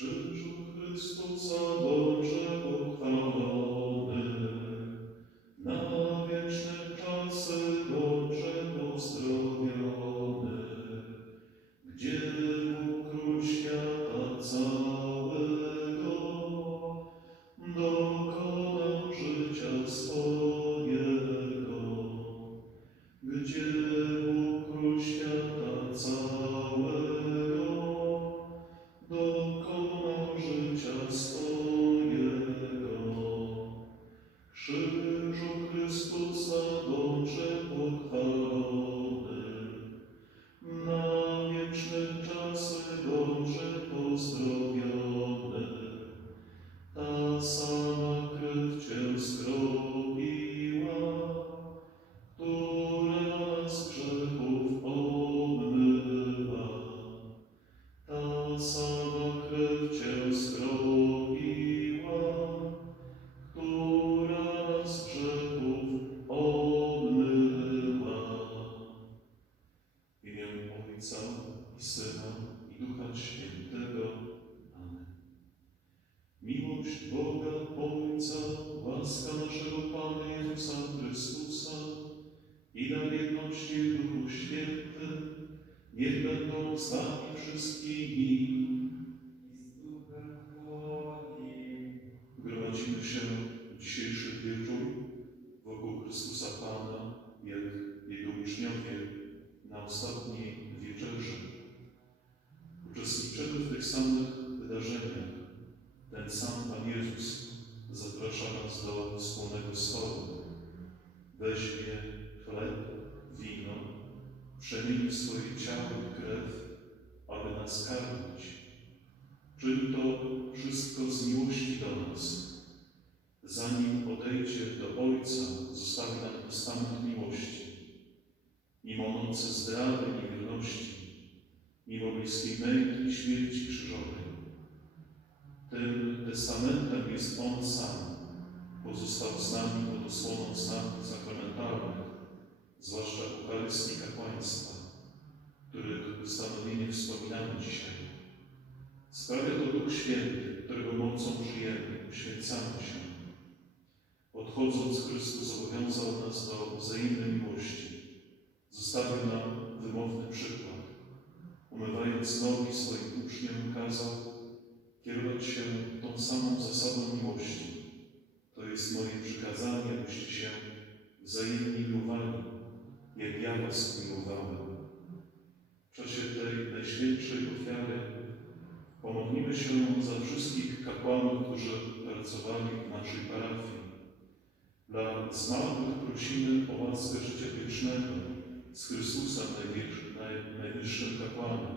Krzyżu Chrystusa Boże pochwalony, w Duchu Świętym, niech będą z wszystkimi. Gromadzimy się w dzisiejszy wieczór wokół Chrystusa Pana, jak Jego uczniowie na ostatniej wieczerzy. Uczestniczymy w tych samych wydarzeniach. Ten sam Pan Jezus zaprasza nas do wspólnego stołu. Weźmie chleb, wino, przemieni swoje ciało i krew, Czyni to wszystko z miłości do nas. Zanim odejdzie do Ojca, zostawi nam testament miłości. Mimo nocy zdrady i wierności, mimo bliskiej męki i śmierci krzyżowej. Tym testamentem jest On sam. Pozostał z nami pod osłoną znaków sakramentalnych, zwłaszcza Eucharystii kapłaństwa, których ustanowienie wspominamy dzisiaj. Sprawia to Duch Święty, którego mocą żyjemy, uświęcamy się. Odchodząc, Chrystus zobowiązał nas do wzajemnej miłości. Zostawił nam wymowny przykład. Umywając nogi swoim uczniom, kazał kierować się tą samą zasadą miłości. To jest moje przykazanie, abyście się wzajemnie miłowali, jak ja was miłowałem. W czasie tej najświętszej ofiary pomodlimy się za wszystkich kapłanów, którzy pracowali w naszej parafii. Dla zmarłych prosimy o łaskę życia wiecznego z Chrystusem najwyższym kapłanem,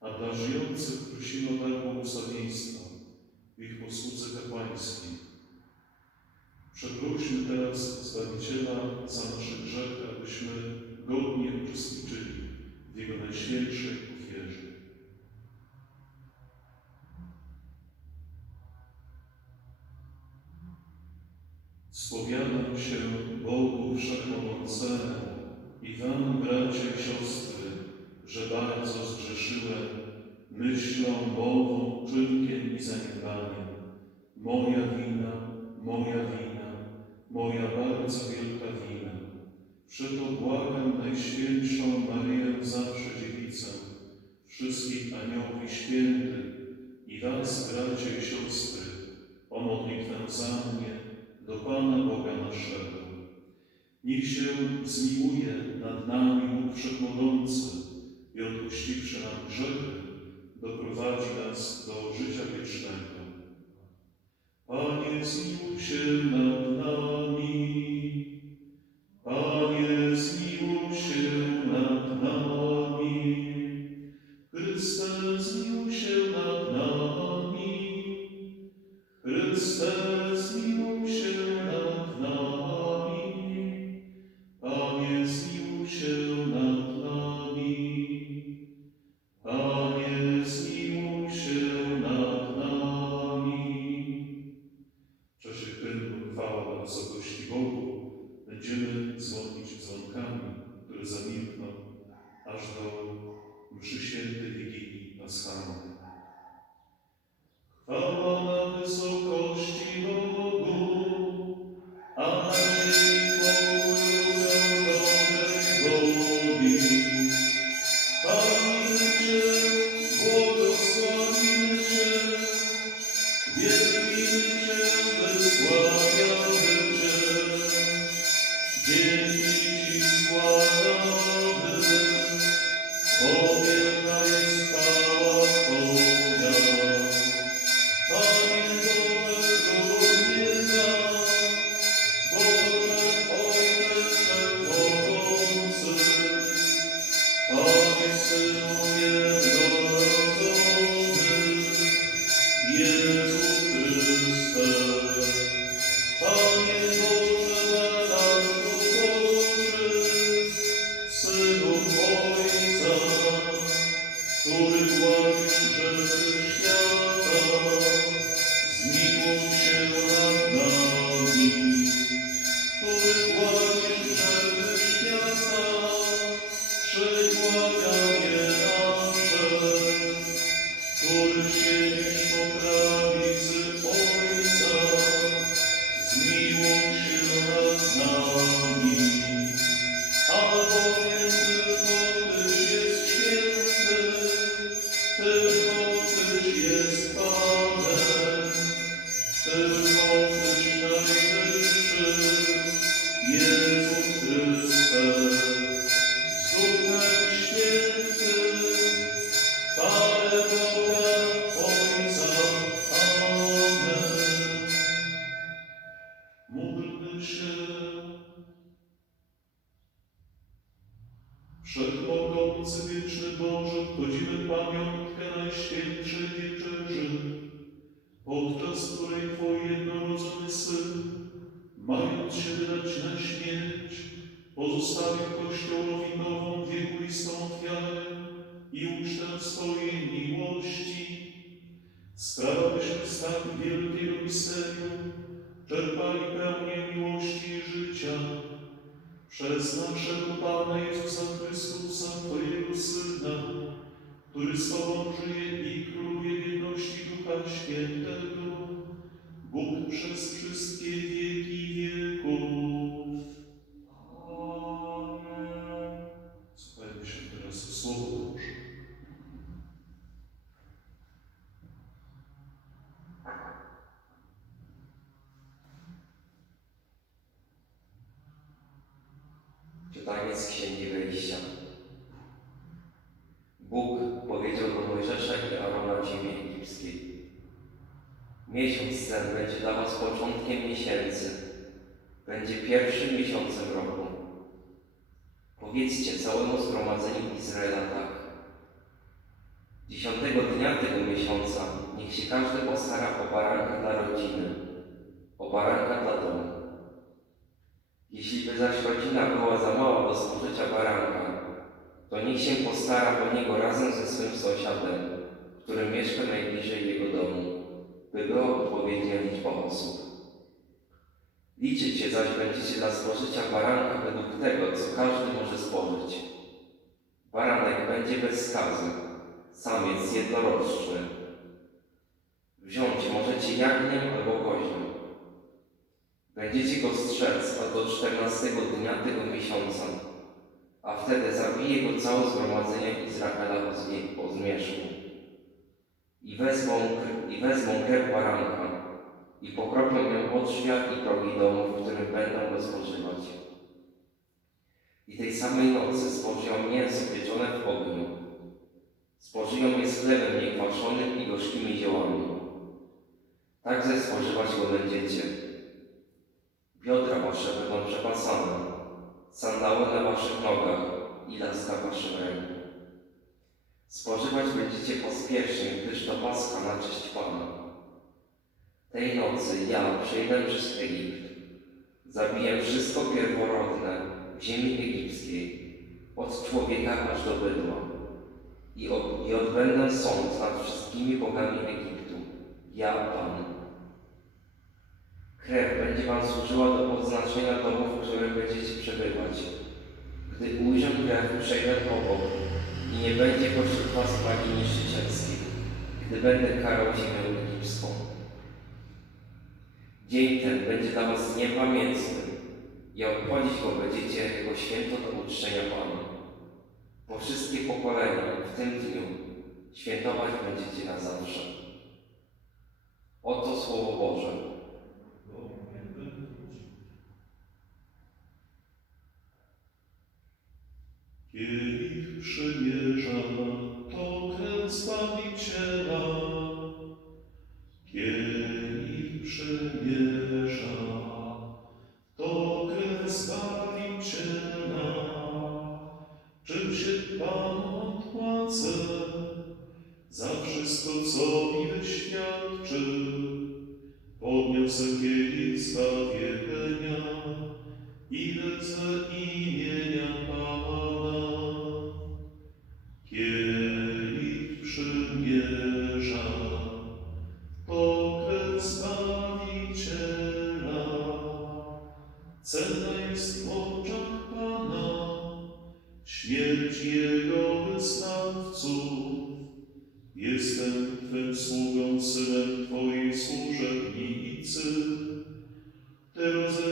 a dla żyjących prosimy o dar błogosławieństwa w ich posłudze kapłańskiej. Przeprośmy teraz Zbawiciela za nasze grzechy, abyśmy godnie uczestniczyli w Jego najświętszej ofierze. Spowiadam się Bogu Wszechmogącemu i Wam, bracia i siostry, że bardzo zgrzeszyłem myślą, mową, czynkiem i zaniedbaniem. Moja wina, moja wina, moja bardzo wielka wina. Przeto błagam Najświętszą Maryję zawsze Dziewicę, wszystkich aniołów i świętych i Was, bracia i siostry, o modlitwę za mnie, do Pana Boga naszego. Niech się zmiłuje nad nami Bóg Wszechmogący i odpuściwszy nam grzechy, doprowadzi nas do życia wiecznego. Panie, zmiłuj się nad nami. które zamilkną aż do mszy świętej Wigilii Paschalnej. Chwała Z tak wielkiego misterium czerpali pełnię miłości i życia przez naszego Pana Jezusa Chrystusa, Twojego Syna, który z Tobą żyje i króluje w jedności Ducha Świętego, Bóg przez wszystkie wieki wieków. Słuchajmy się teraz Słowo Boże. Czytanie z Księgi Wyjścia. Bóg powiedział do Mojżesza i Arona w ziemi egipskiej. Miesiąc ten będzie dla was początkiem miesięcy. Będzie pierwszym miesiącem roku. Powiedzcie całemu zgromadzeniu Izraela tak. Dziesiątego dnia tego miesiąca niech się każdy postara o baranka dla rodziny, o baranka dla domu. Jeśli by zaś rodzina była za mała do spożycia baranka, to niech się postara o niego razem ze swym sąsiadem, który mieszka najbliżej jego domu, by była odpowiednia liczba osób. Liczyć się zaś będziecie dla spożycia baranka według tego, co każdy może spożyć. Baranek będzie bez skazy, samiec jednoroczny. Wziąć możecie jagnię albo koźle. Będziecie go strzec aż do czternastego dnia tego miesiąca, a wtedy zabije go całe zgromadzenie Izraela o zmi- o zmierzchu. I wezmą, I wezmą krew baranka i pokropią ją od drzwiach i progi domu, w którym będą go spożywać. I tej samej nocy spożyją mięso pieczone w ogniu. Spożyją je z chlebem niekwaszonym i gorzkimi ziołami. Tak ze spożywać go będziecie. Biodra wasze będą przepasane, sandały na waszych nogach i laska w waszym ręku. Spożywać będziecie pospiesznie, gdyż to Paska na cześć Pana. Tej nocy ja przejdę przez Egipt. Zabiję wszystko pierworodne w ziemi egipskiej, od człowieka aż do bydła. I, od, I odbędę sąd nad wszystkimi bogami Egiptu. Ja, Pan. Krew będzie wam służyła do odznaczenia domu, w którym będziecie przebywać. Gdy ujrzę krew, przejdę obok i nie będzie pośród was plagi niszczycielskiej, gdy będę karał ziemię egipską. Dzień ten będzie dla was dniem pamiętnym i obchodzić go będziecie jako święto do uczczenia Pana. Po wszystkie pokolenia w tym dniu świętować będziecie na zawsze. Oto Słowo Boże. Kielich przymierza to krew Zbawiciela. Kielich przymierza to krew Zbawiciela. Czym się Panu odpłacę za wszystko, co mi wyświadczył? Podniosę kielich zbawienia i imienia Ty rozerwałeś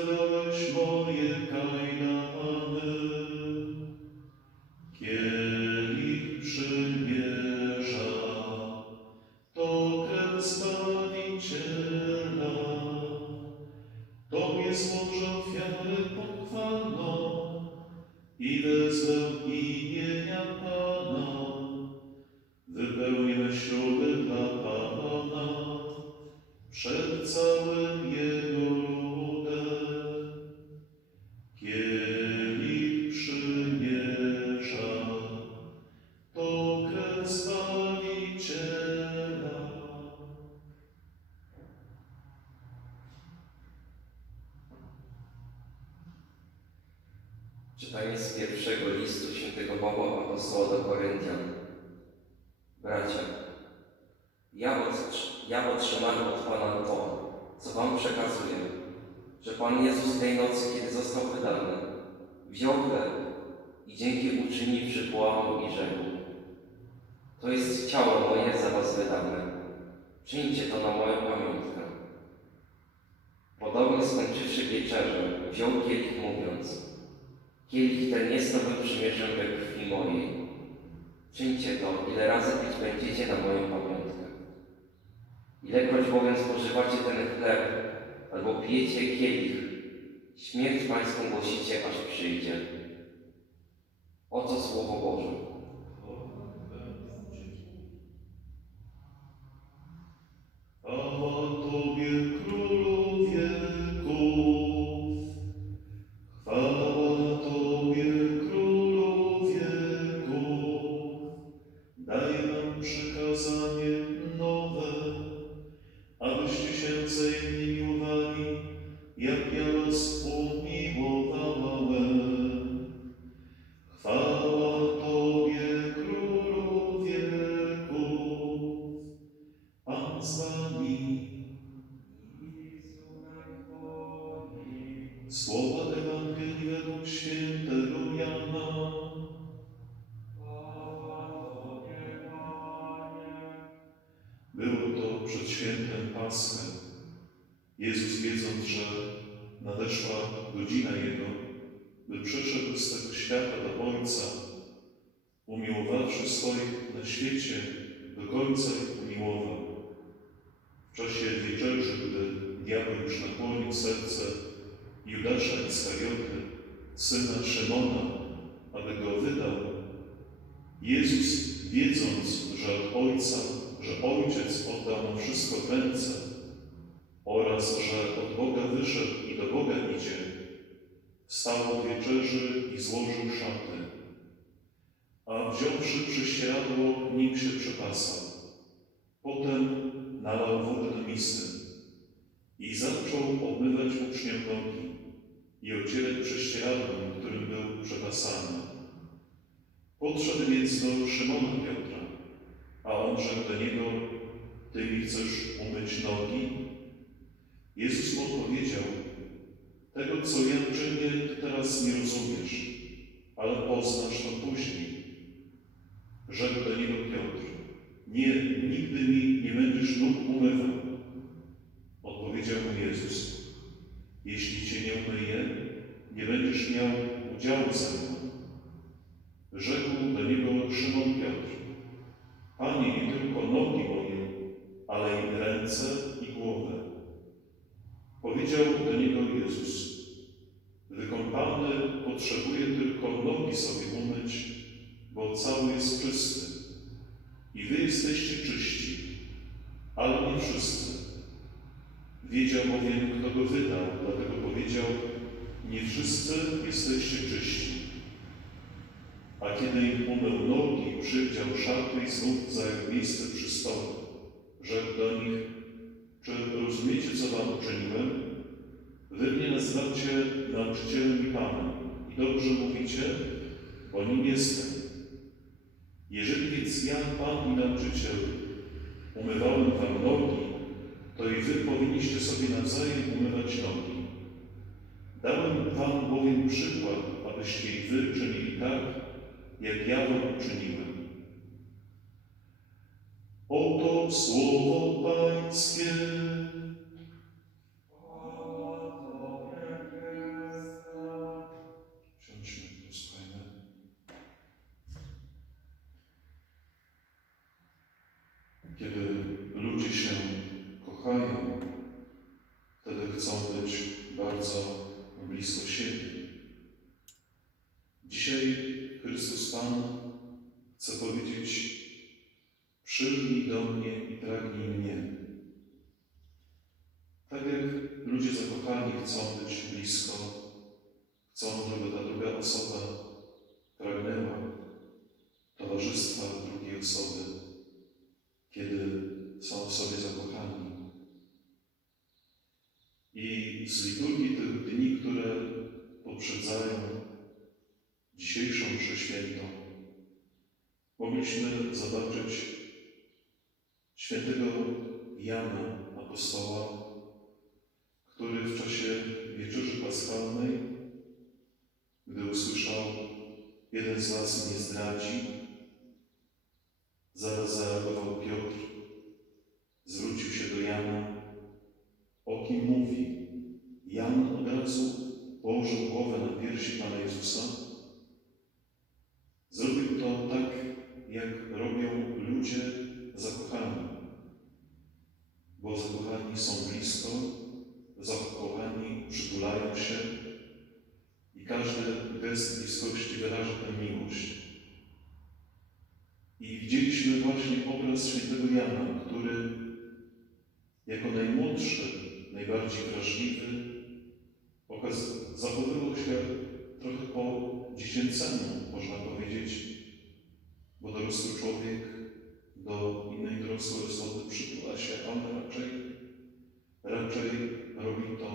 Apostoła do Koryntian. Bracia, ja, otrz- ja otrzymałem od Pana to, co Wam przekazuję, że Pan Jezus tej nocy, kiedy został wydany, wziął chleb i dzięki uczyniwszy połamał i rzekł. To jest ciało moje za Was wydane. Czyńcie to na moją pamiątkę. Podobnie skończywszy wieczerzę, wziął kielich mówiąc Kielich ten jest nowym przymierzem we krwi mojej. Czyńcie to, ile razy pić będziecie na moją pamiątkę. Ilekroć bowiem spożywacie ten chleb, albo pijecie kielich, śmierć pańską głosicie, aż przyjdzie. Oto Słowo Boże. Jezus wiedząc, że nadeszła godzina Jego, by przeszedł z tego świata do Ojca, umiłowawszy swoich na świecie, do końca ich umiłował. W czasie wieczerzy, gdy diabeł już nakłonił serce Judasza Iskarioty, syna Szymona, aby go wydał, Jezus, wiedząc, że od Ojca, że Ojciec oddał mu wszystko w ręce oraz, że od Boga wyszedł i do Boga idzie, wstał od wieczerzy i złożył szaty, a wziąwszy prześcieradło, nim się przepasał. Potem nalał wodę do misy i zaczął obmywać uczniom nogi i ocierać prześcieradłem, którym był przepasany. Podszedł więc do Szymona Piotra, a on rzekł do niego, Ty mi chcesz umyć nogi? Jezus mu odpowiedział, Tego, co ja czynię, teraz nie rozumiesz, ale poznasz to później. Rzekł do niego Piotr, Nie, nigdy mi nie będziesz nóg umywał. Odpowiedział mu Jezus, Jeśli Cię nie umyję, nie będziesz miał udziału ze mną. Rzekł do niego Szymon Piotr, Panie, nie tylko nogi moje, ale i ręce. Powiedział do niego Jezus, wykąpany potrzebuje tylko nogi sobie umyć, bo cały jest czysty. I wy jesteście czyści, ale nie wszyscy. Wiedział bowiem, kto go wydał, dlatego powiedział, nie wszyscy jesteście czyści. A kiedy im umył nogi, przywdział szaty i znów zajął miejsce przy stole. Rzekł do nich, czy rozumiecie, co wam uczyniłem? Wy mnie nazywacie nauczycielem i Panem i dobrze mówicie, bo nim jestem. Jeżeli więc ja, Pan i nauczyciel, umywałem wam nogi, to i wy powinniście sobie nawzajem umywać nogi. Dałem wam bowiem przykład, abyście i wy czynili tak, jak ja wam uczyniłem. Oto słowo Pańskie. Bardzo blisko siebie. Dzisiaj Chrystus Pan chce powiedzieć: Przyjmij do mnie i pragnij mnie. Tak jak ludzie zakochani chcą być blisko, chcą, żeby ta druga osoba pragnęła towarzystwa drugiej osoby, kiedy są w sobie zakochani. I z liturgii tych dni, które poprzedzają dzisiejszą mszę świętą mogliśmy zobaczyć świętego Jana Apostoła, który w czasie wieczerzy paschalnej, gdy usłyszał, jeden z was mnie zdradzi, zaraz zareagował Piotr, zwrócił się do Jana, o kim mówi. Jan od razu położył głowę na piersi Pana Jezusa. Zrobił to tak, jak robią ludzie zakochani, bo zakochani są blisko, zakochani przytulają się i każdy gest bliskości wyraża tę miłość. I widzieliśmy właśnie obraz świętego Jana, który jako najmłodszy, najbardziej wrażliwy, okaz- zachowywał się trochę po dziecięcemu, można powiedzieć, bo dorosły człowiek do innej dorosłej osoby przytula się, a on raczej, raczej robi to